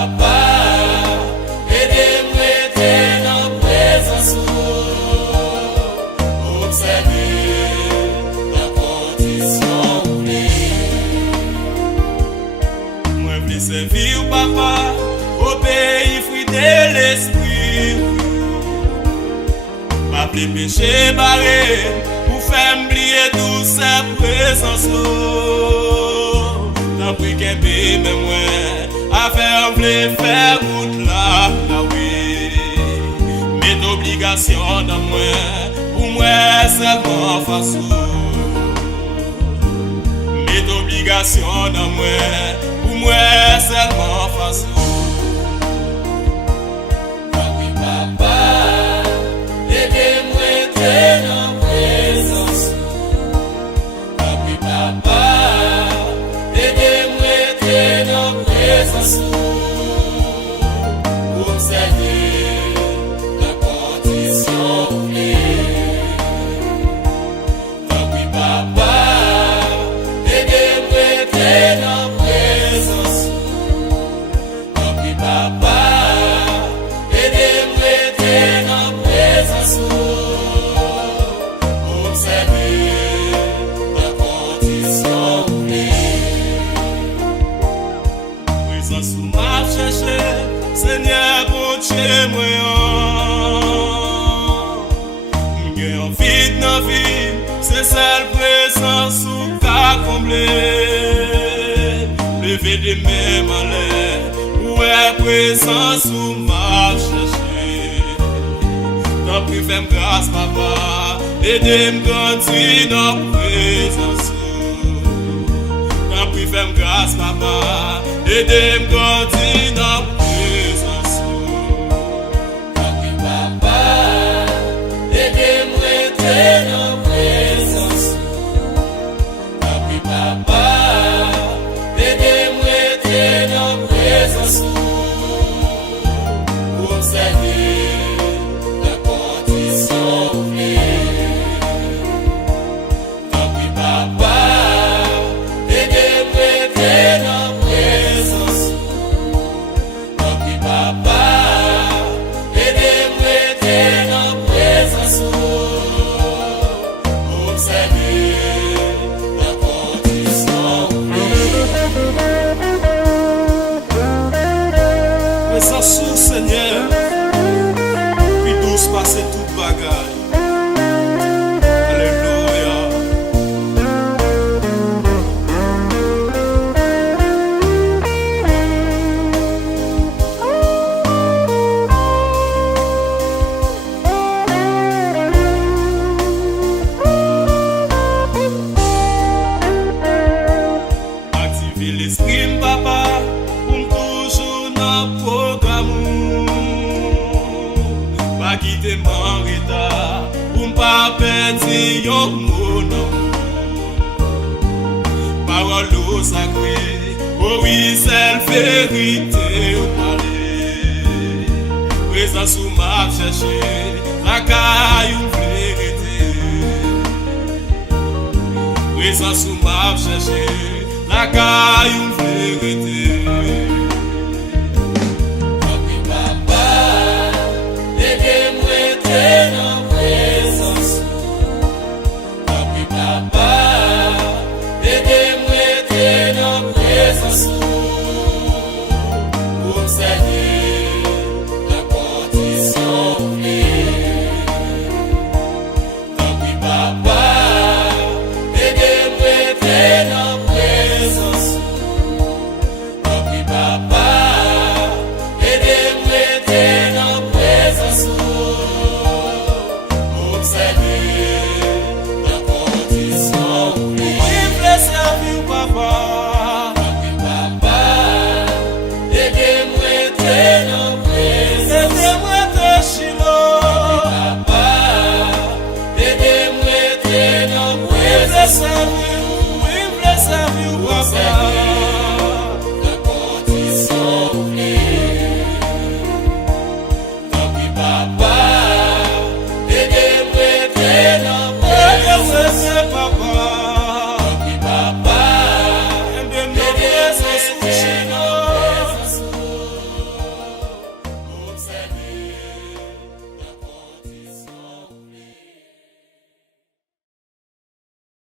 papa, aidez-moi rester dans présence, observer la condition. Moi voulais servir papa, obéir fruit de l'esprit. M'appeler péché barré pour faire oublier tout sa présence. Tant pis qu'un bébé moi à faire faire route là, oui. Mes obligations dans moi, pour moi seulement face. Mes obligations dans moi, pour moi seulement face. Oui papa, aidez-moi rester dans présence. Oui papa, aidez-moi rester dans présence. Observer la condition clé. Oui papa, aidez-moi rester dans présence. Oui papa, aidez-moi rester dans présence. Observer la condition clé. Présence où m'a cherché, Seigneur, bon Dieu, moi. J'ai envie de la vie, c'est celle présence où qu'a comblé. Lever des mains malais, ouais, présence où m'a cherché. Tant pis, fais-moi grâce, papa, aidez-moi grandir dans présence. Tant pis, fais-moi grâce, papa, aidez-moi grandir dans présence. Tant pis, papa, aidez-moi rester dans présence. Tant pis, papa, aidez-moi rester dans présence. Observer la condition clé. Tant pis papa, aidez-moi rester dans présence. Tant pis papa, aidez-moi rester dans présence. Observer la condition clé. Présence sous Seigneur, puis douce passer toute bagaille. Alléluia. Activez l'esprit, papa, pour toujours dans le programme. Pas quitter mon retard, pour ne pas perdre un mot. Parole sacrée, oh oui, c'est la vérité au palais. Présence où m'a cherché, la caille vérité. Présence où m'a cherché, la caille vérité.